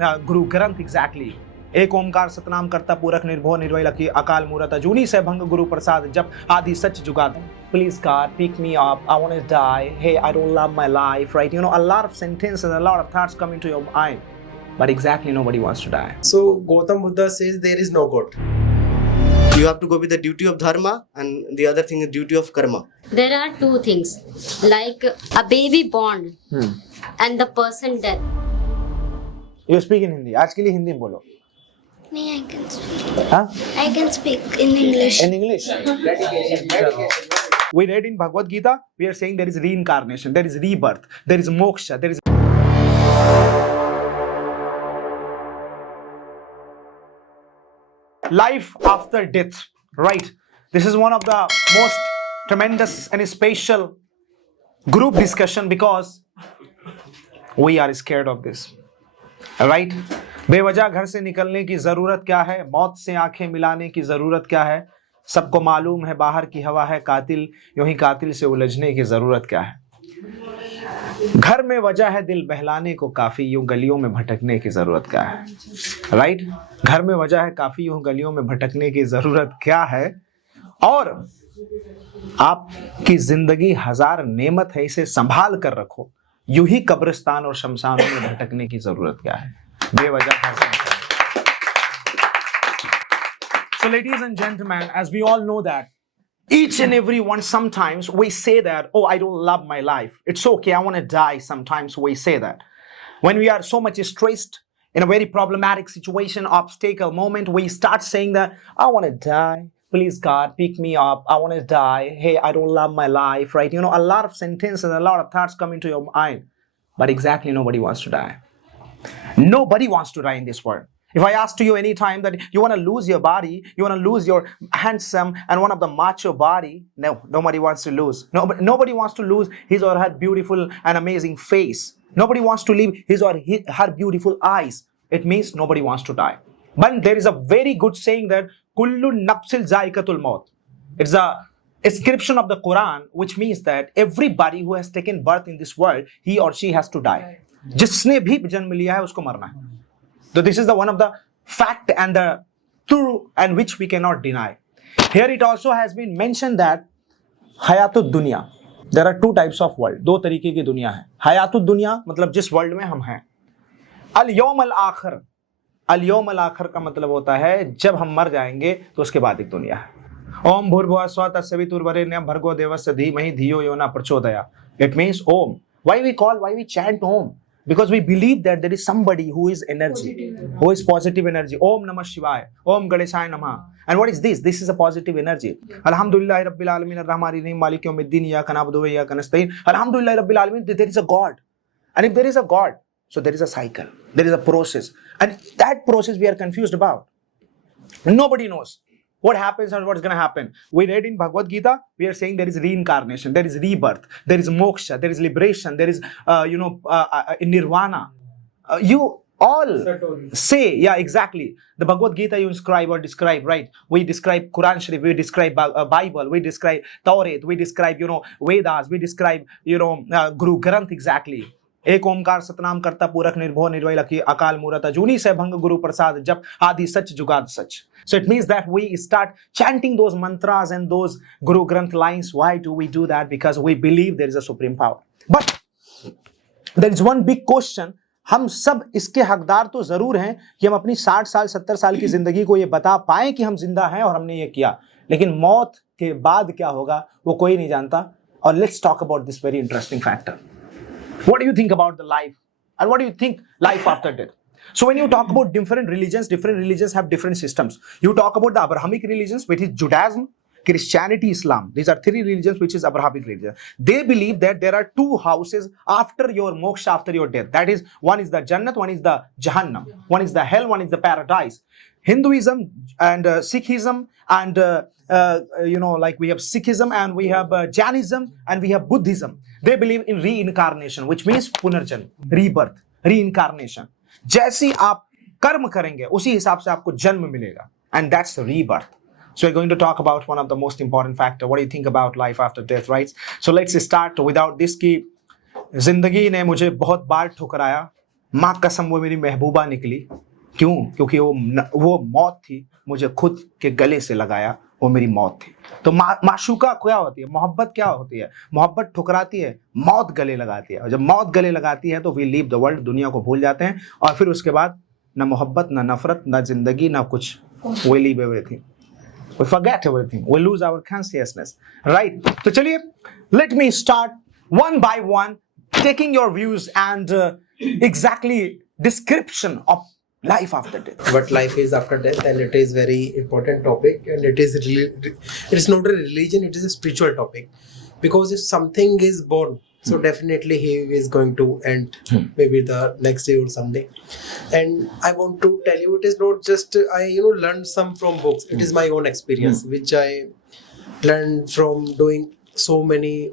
Guru Granth exactly एक ओमकार सतनाम करता पूरक निर्भो निर्वय लकी अकाल मूरत अजूनी से भंग गुरु प्रसाद जब आदि सच जुगाद. Please God, pick me up. I want to die. Hey, I don't love my life, right? You know, a lot of sentences, a lot of thoughts come into your mind, but exactly nobody wants to die. So Gautam Buddha says there is no God. You have to go with the duty of dharma, and the other thing is duty of karma. There are two things, like a baby born and the person dead. You speak in Hindi. आज के लिए हिंदी में बोलो. नहीं, I can speak. हाँ? I can speak in English. In English. We read in Bhagavad Gita, we are saying there is reincarnation, there is rebirth, there is moksha, there is life after death, right? This is one of the most tremendous and special group discussion because we are scared of this, right? बेवजह घर से निकलने की जरूरत क्या है, मौत से आंखें मिलाने की जरूरत क्या है, सबको मालूम है बाहर की हवा है कातिल, यूं ही कातिल से उलझने की जरूरत क्या है. घर में वजह है दिल बहलाने को काफी, यूं गलियों में भटकने की जरूरत क्या है, राइट? घर में वजह है काफी, यूं गलियों में भटकने की जरूरत क्या है. और आपकी जिंदगी हजार नेमत है, इसे संभाल कर रखो, यूं ही कब्रिस्तान और शमशानों में भटकने की जरूरत क्या है, बेवजह. So ladies and gentlemen, as we all know that each and every one, sometimes we say that, oh, I don't love my life, it's okay, I want to die. Sometimes we say that when we are so much stressed in a very problematic situation, obstacle moment, we start saying that I want to die, please God, pick me up, I want to die, hey, I don't love my life, right? You know, a lot of sentences, a lot of thoughts come into your mind, but exactly nobody wants to die. Nobody wants to die in this world. If I ask to you any time that you want to lose your body, you want to lose your handsome and one of the macho body, no, nobody wants to lose. Nobody wants to lose his or her beautiful and amazing face. Nobody wants to leave his or her beautiful eyes. It means nobody wants to die. But there is a very good saying that kullu nafsil zaikatul maut. It's a inscription of the Quran, which means that everybody who has taken birth in this world, he or she has to die. जिसने भी जन्म लिया है उसको मरना है. So this is the one of the fact and the true and which we cannot deny. Here it also has been mentioned that हयातुद दुनिया, there are two types of world, दो तरीके की दुनिया है. हयातुद दुनिया मतलब जिस वर्ल्ड में हम हैं. अल यौम अल आखिर, अल यौम अल आखिर का मतलब होता है जब हम मर जाएंगे तो उसके बाद एक दुनिया है. ओम भूर्भुवः स्वः तत्सवितुर्वरेण्यं भर्गो देवस्य धीमहि धियो यो न प्रचोदयात्. It means Om. Why we chant Om? Because we believe that there is somebody who is energy, who is positive energy. Om Namah Shivaya, Om Ganeshaya Namah. And what is this? This is a positive energy. Alhamdulillah Rabbil Alamin Ar-Rahmanir Rahim Maliki Yawmiddin Iyyaka na'budu wa iyyaka nasta'in. Alhamdulillah Rabbil Alamin. There is a God. And if there is a God, so there is a cycle. There is a process. And that process we are confused about. Nobody knows what happens and what's going to happen. We read in Bhagavad Gita, we are saying there is reincarnation, there is rebirth, there is moksha, there is liberation, there is, nirvana. You all say, yeah, exactly. The Bhagavad Gita you inscribe or describe, right? We describe Quran Sharif, we describe Bible, we describe Taurat, we describe, Vedas, we describe, Guru Granth exactly. एक ओमकार सतनाम करता पूरक निर्भो निर्वय lucky अकाल मूरत अजूनी से भंग गुरु प्रसाद जब आदि सच जुगाद सच. So it means that we start chanting those mantras and those Guru Granth lines. Why do we do that? Because we believe there is a supreme power. But there is one big question. हम सब इसके हकदार तो जरूर हैं कि हम अपनी 60 साल 70 साल की जिंदगी को ये बता पाएं कि हम जिंदा हैं और हमने ये किया, लेकिन मौत के बाद क्या होगा वो कोई नहीं जानता. और let's talk about this very interesting factor. What do you think about the life? And what do you think life after death? So when you talk about different religions have different systems. You talk about the Abrahamic religions, which is Judaism, Christianity, Islam. These are three religions, which is Abrahamic religion. They believe that there are two houses after your moksha, after your death. That is, one is the Jannat, one is the Jahannam. One is the hell, one is the paradise. Hinduism and Sikhism and, like we have Sikhism and we have Jainism and we have Buddhism. They believe in reincarnation, which means punarjan, rebirth, reincarnation. जैसी आप कर्म करेंगे उसी हिसाब से आपको जन्म मिलेगा, and that's the rebirth. So we're going to talk about one of the most important factor. What do you think about life after death, right? So let's start without this कि जिंदगी ने मुझे बहुत बार ठुकराया, माँ कसम वो मेरी महबूबा निकली। क्यों? क्योंकि वो मौत थी, मुझे खुद के गले से लगाया, वो मेरी मौत थी। तो माशूका क्या होती है? मोहब्बत क्या होती है? मोहब्बत ठुकराती है, मौत गले लगाती है। और जब मौत गले लगाती है तो वी लीव द वर्ल्ड, दुनिया को भूल जाते हैं। और फिर उसके बाद ना मोहब्बत, ना नफरत, ना जिंदगी, ना कुछ। We leave everything, we forget everything, we lose our consciousness, right? तो चलिए, let me start one by one, taking your views and exactly description of life after death. What life is after death, and it is very important topic, and it is not a religion, it is a spiritual topic, because if something is born, so definitely he is going to end maybe the next day or someday. And I want to tell you, it is not just I learned some from books, it is my own experience which I learned from doing so many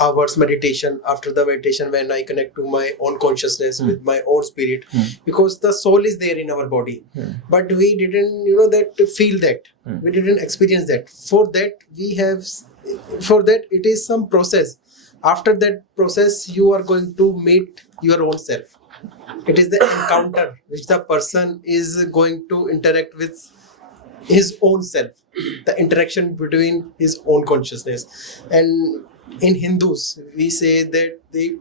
hours meditation. After the meditation, when I connect to my own consciousness with my own spirit, because the soul is there in our body, but we didn't that feel that, we didn't experience that. For that it is some process. After that process, you are going to meet your own self. It is the encounter which the person is going to interact with his own self, the interaction between his own consciousness. And in Hindus, we say that the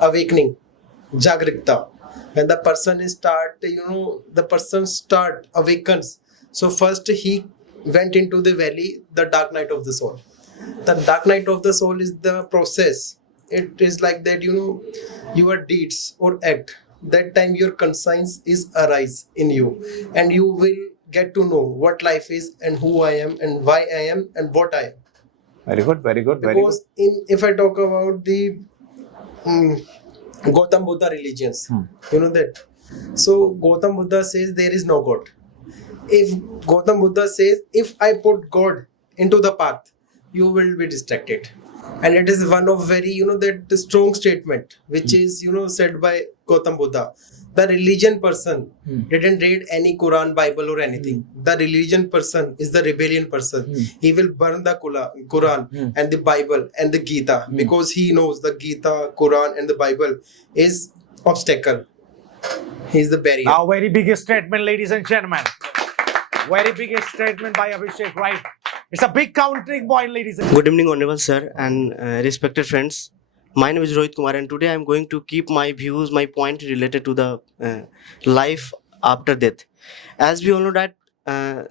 awakening, jagrikta, when the person awakens. So first he went into the valley, the dark night of the soul. The dark night of the soul is the process. It is like that, your deeds or act, that time your conscience is arise in you, and you will get to know what life is and who I am and why I am and what I am. Very good, very good, very Because if I talk about the Gautam Buddha religions, that. So Gautam Buddha says there is no God. If Gautam Buddha says, if I put God into the path, you will be distracted. And it is one of very that strong statement which is said by Gautam Buddha. The religion person didn't read any Quran, Bible or anything. The religion person is the rebellion person. He will burn the Quran and the Bible and the Gita, because he knows the Gita, Quran and the Bible is obstacle. He is the barrier. Now, very big statement, ladies and gentlemen. Very big statement by Abhishek, right? It's a big countering point, ladies and Good evening, honorable sir and respected friends. My name is Rohit Kumar, and today I am going to keep my views, my point related to the life after death. As we all know that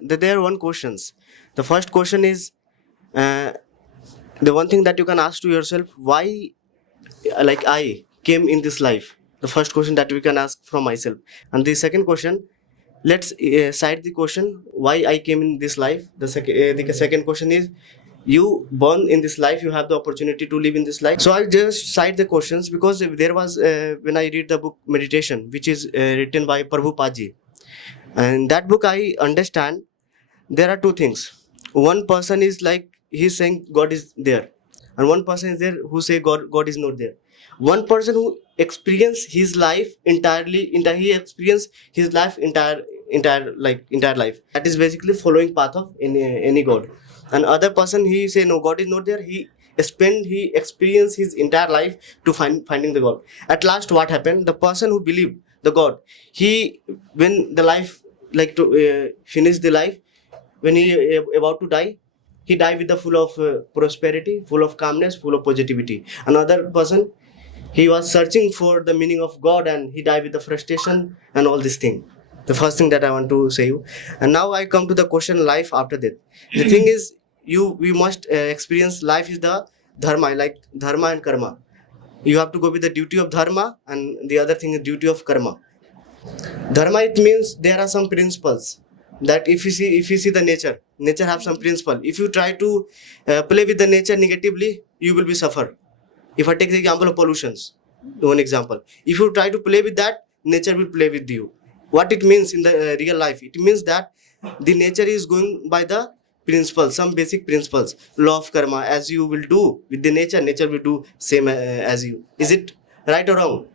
there are one questions. The first question is the one thing that you can ask to yourself: why, like I came in this life? The first question that we can ask from myself. And the second question, let's cite the question why I came in this life. The second question is, you born in this life, you have the opportunity to live in this life. So I just cite the questions because there was when I read the book Meditation, which is written by Prabhupada ji. And that book I understand there are two things. One person is like he's saying God is there, and one person is there who say God is not there. One person who experience his life entirely, he experience his life entire life. That is basically following path of any God. And other person, he say no, God is not there. He experience his entire life to finding the God. At last, what happened? The person who believed the God, when the life finish the life, when he about to die, he died with the full of prosperity, full of calmness, full of positivity. Another person, he was searching for the meaning of God, and he died with the frustration and all this thing. The first thing that I want to say you. And now I come to the question, life after death. The thing is, we must experience life is the dharma, like dharma and karma. You have to go with the duty of dharma, and the other thing is duty of karma. Dharma, it means there are some principles that if you see the nature have some principle. If you try to play with the nature negatively, you will be suffer. If I take the example of pollutions, one example, if you try to play with that, nature will play with you. What it means in the real life? It means that the nature is going by the principles, some basic principles, law of karma. As you will do with the nature will do same as you. Is it right or wrong?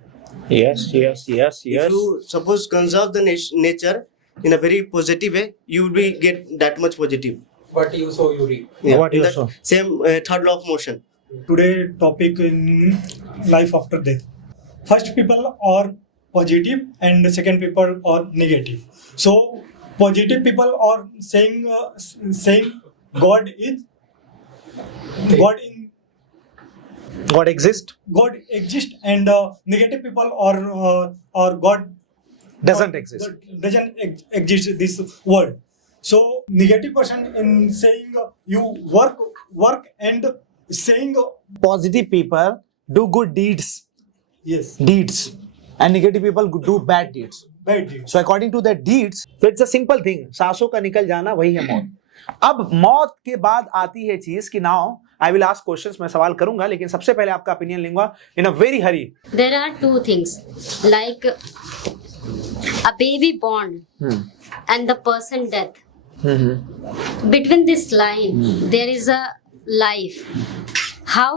Yes. If you suppose conserve the nature in a very positive way, you will be get that much positive. What you sow, you reap. What in you that saw. same third law of motion. Today topic in life after death. First people are positive and the second people are negative. So positive people are saying God is God in God exists, God exists, and negative people are God doesn't exist. doesn't exist this world. So negative person in saying you work and saying Positive people do good deeds, yes, and negative people do bad deeds. bad deeds. So according to the deeds, so it's a simple thing. सांसों का निकल जाना वही है मौत. अब मौत के बाद आती है चीज कि now I will ask questions, मैं सवाल करूंगा लेकिन सबसे पहले आपका ओपिनियन लूंगा in a very hurry. There are two things, like a baby born and the person death. Between this line, there is a life. How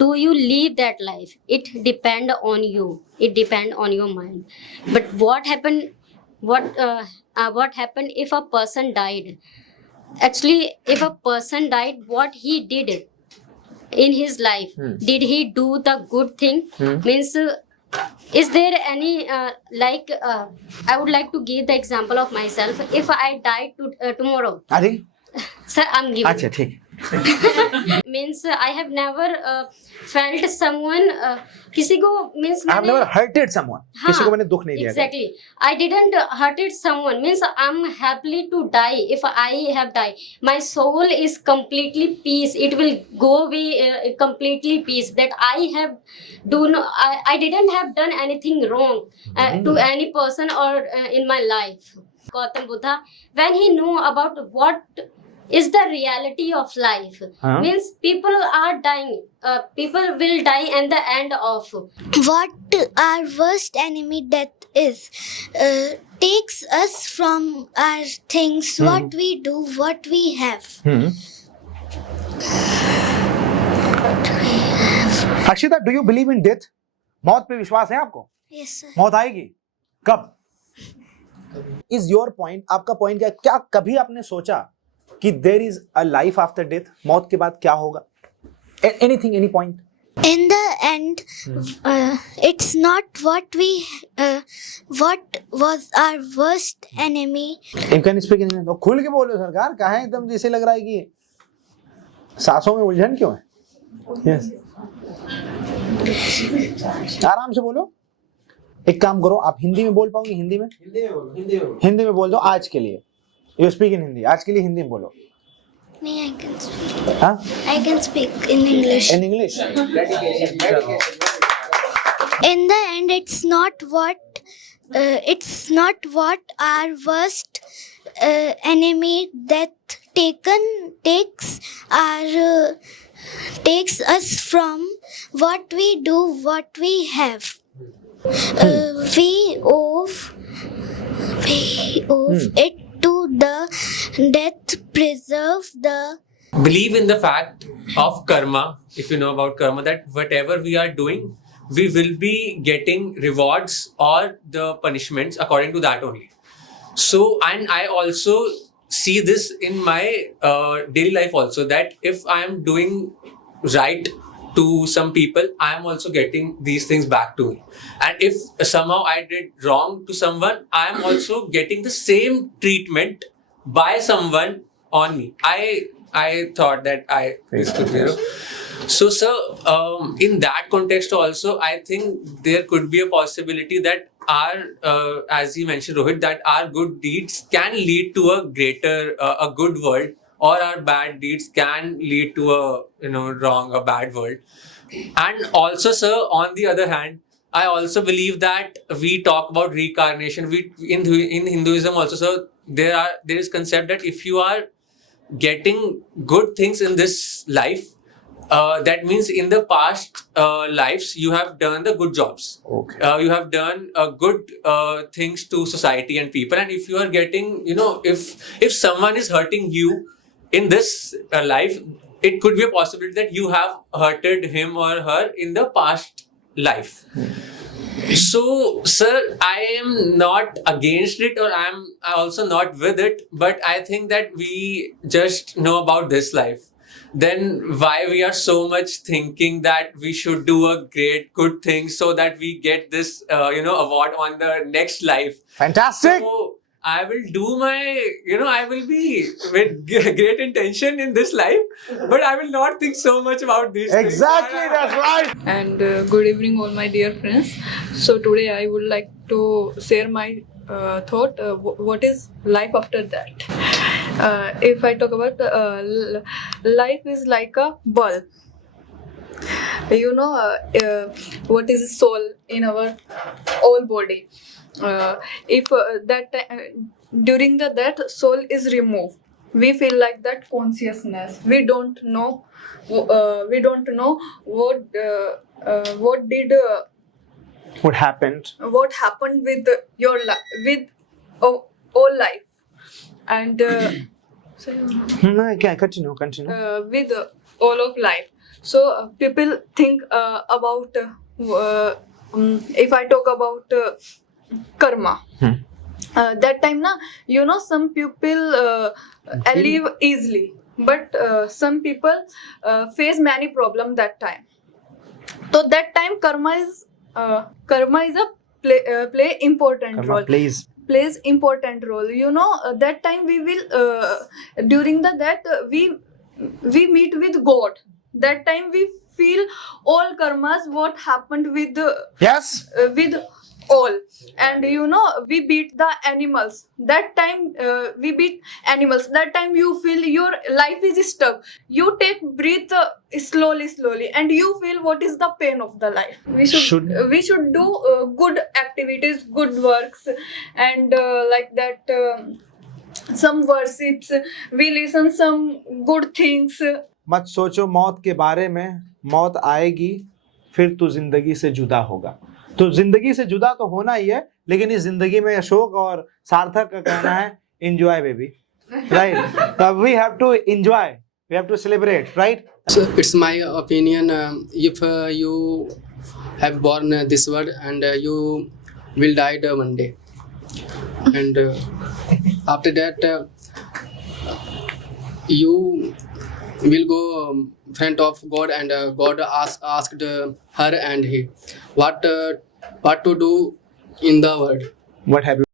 do you live that life? It depend on you. It depend on your mind. But what happened? What happened if a person died? Actually, if a person died, what he did in his life? Did he do the good thing? Means, is there any I would like to give the example of myself. If I died tomorrow, अरे sir, I'm giving. अच्छा ठीक. Means I have never felt someone किसी को means I have मैंने never hurted someone. किसी को मैंने दुख नहीं दिया. exactly. I didn't hurted someone. Means I'm happily to die. If I have died, my soul is completely peace. It will go away completely peace. That I have I didn't have done anything wrong to any person or in my life. Gautam Buddha, when he knew about what is the reality of life, means people are dying, people will die at the end of. What our worst enemy death is takes us from our things, what we do, what we have. Akshita, do you believe in death? मौत पे विश्वास है आपको? Yes, sir. मौत आएगी कब? Is your point, आपका point क्या? क्या कभी आपने सोचा कि there is a life after death? मौत के बाद क्या होगा? Anything, any point? In the end, it's not what was our worst enemy. You can speak in English. खुल के बोलो सरकार, कहाँ है एकदम जैसे लग रहा है कि सांसों में उलझन क्यों है? यस, आराम से बोलो. एक काम करो, आप हिंदी में बोल पाओगे? हिंदी में हिंदी में बोल दो आज के लिए. You speak in Hindi. आज के लिए हिंदी में बोलो. No, I can speak. हाँ, I can speak in English. In English. In the end, it's not what our worst enemy that takes us from what we do, what we have. We owe it to the death. Preserve the believe in the fact of karma. If you know about karma, that whatever we are doing, we will be getting rewards or the punishments according to that only. So, and I also see this in my daily life also, that if I am doing right to some people, I am also getting these things back to me. And if somehow I did wrong to someone, I am also getting the same treatment by someone on me. I thought that this could be. So, sir, in that context also, I think there could be a possibility that our, as you mentioned, Rohit, that our good deeds can lead to a greater, a good world, or our bad deeds can lead to a bad world. And also, sir, on the other hand, I also believe that we talk about reincarnation. In Hinduism also, sir, there is concept that if you are getting good things in this life, that means in the past lives you have done the good jobs. Okay. You have done good things to society and people. And if you are getting, if someone is hurting you in this life, it could be a possibility that you have hurted him or her in the past life. So, sir, I am not against it, or I am also not with it, but I think that we just know about this life. then why we are so much thinking that we should do a great good thing so that we get this award on the next life. Fantastic. So I will do my, I will be with great intention in this life, but I will not think so much about these Exactly, things. that's right. And good evening, all my dear friends. So today I would like to share my thought. What is life after that? If I talk about life is like a bulb. What is soul in our whole body? If during the death soul is removed, we feel like that consciousness. We don't know what did What happened? what happened with your with all life, and No, continue. with all of life. So people think about if I talk about karma. That time some people live easily, but some people face many problems that time. So that time karma is a play important Karma, role. please. Plays important role. That time we will during the that we meet with God. That time we feel all karmas what happened with Yes. with all, and we beat the animals. That time we beat animals. That time you feel your life is stuck. You take breath slowly, and you feel what is the pain of the life. We should do good activities, good works, and like that some worships. We listen some good things. मत सोचो मौत के बारे में, मौत आएगी फिर तू जिंदगी से जुदा होगा. तो जिंदगी से जुदा तो होना ही है, लेकिन इस जिंदगी में अशोक और सार्थक का कहना है enjoy baby, right? We have to enjoy, we have to celebrate, right? So it's my opinion. If you have born this world and you will die one day, and after that you will go front of God, and God asked her and he what to do in the world. What have you